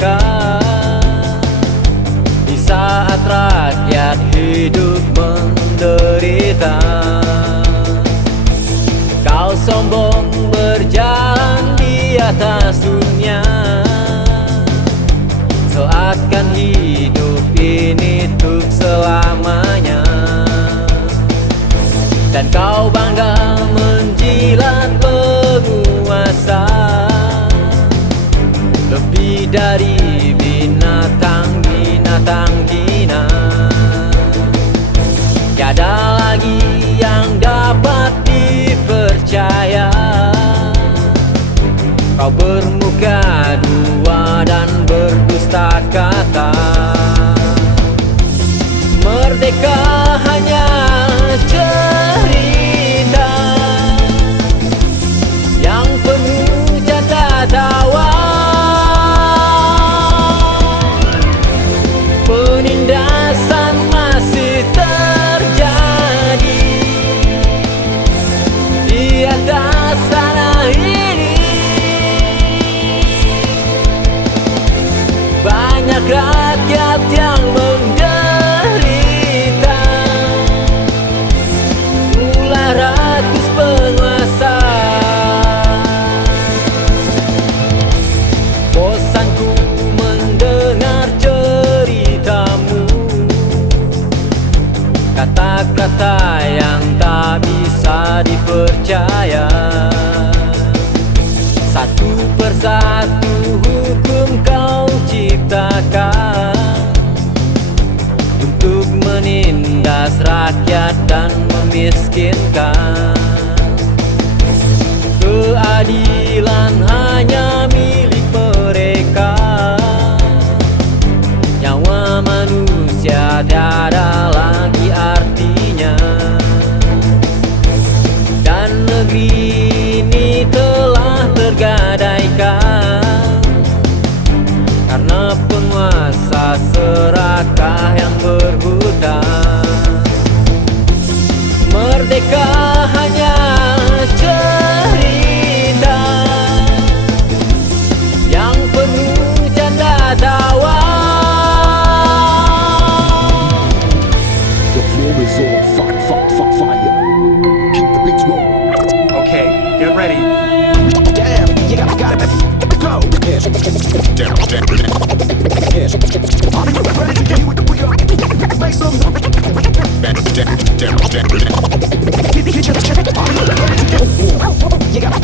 mereka di saat rakyat hidup menderita. Kau sombong berjalan di atas dunia, seakan hidup ini untuk selamanya. Dan kau bangga menjilat penguasa, lebih dari binatang-binatang hina. Tiada lagi yang dapat dipercaya. Kau bermuka dua dan berdusta kata. Merdeka hanya cerita yang penuh canda tawa. Penindasan masih terjadi di atas tanah ini. Banyak rakyat yang menderita, ulah ratus penguasa. Bosanku mendengar ceritamu, kata-kata yang tak bisa dipercaya. Satu persatu hukum kau ciptakan untuk menindas rakyat dan memiskinkan. Keadilan hanya milik mereka, nyawa manusia tiada lagi artinya. Dan negeri ini telah tergadaikan karena penguasa serakah yang berhutang. Merdeka hanya cerita yang penuh canda tawa. The floor is on fire. Keep the beats rolling. Okay, get ready. Damn, you gotta go. Damn. Make some. You gotta